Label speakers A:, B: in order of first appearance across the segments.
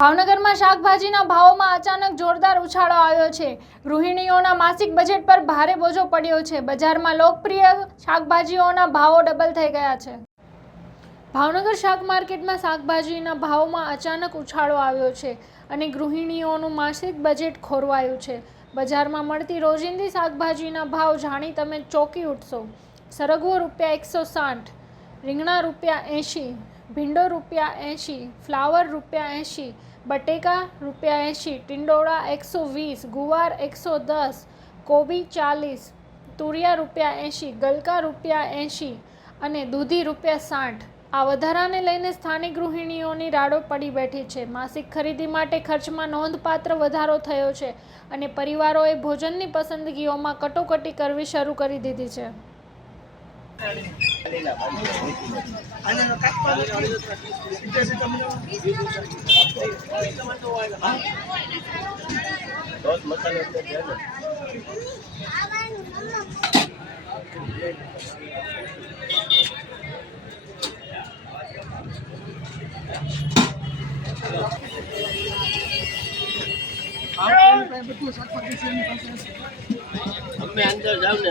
A: ભાવનગરમાં શાકભાજીના ભાવોમાં અચાનક જોરદાર ઉછાળો આવ્યો છે. ગૃહિણીઓના માસિક બજેટ પર ભારે બોજો પડ્યો છે. બજારમાં લોકપ્રિય શાકભાજીઓના ભાવો ડબલ થઈ ગયા છે. ભાવનગર શાક માર્કેટમાં શાકભાજીના ભાવમાં અચાનક ઉછાળો આવ્યો છે અને ગૃહિણીઓનું માસિક બજેટ ખોરવાયું છે. બજારમાં મળતી રોજિંદી શાકભાજીના ભાવ જાણી તમે ચોંકી ઉઠશો. સરગવો રૂપિયા એકસો સાઠ, રીંગણા રૂપિયા એંશી ભીંડો રૂપિયા એંશી, ફ્લાવર રૂપિયા એંશી, બટેકા રૂપિયા એંશી, ટિંડોળા એકસો વીસ, ગુવાર એકસો દસ, કોબી ચાલીસ, તુરિયા રૂપિયા એંશી, ગલકા રૂપિયા એંશી અને દૂધી રૂપિયા સાઠ. આ વધારાને લઈને સ્થાનિક ગૃહિણીઓની રાડો પડી બેઠી છે. માસિક ખરીદી માટે ખર્ચમાં નોંધપાત્ર વધારો થયો છે અને પરિવારોએ ભોજનની પસંદગીઓમાં કટોકટી કરવી શરૂ કરી દીધી છે.
B: અમે અંદર જાવ ને.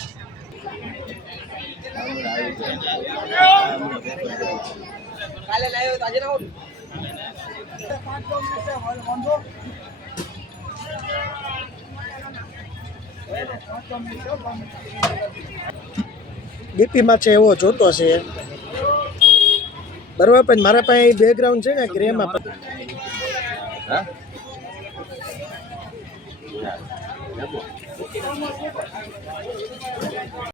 C: ડીપીમાં છે એવો જોતો છે. બરોબર પણ મારા પાસે બેકગ્રાઉન્ડ છે ને ગ્રેમાં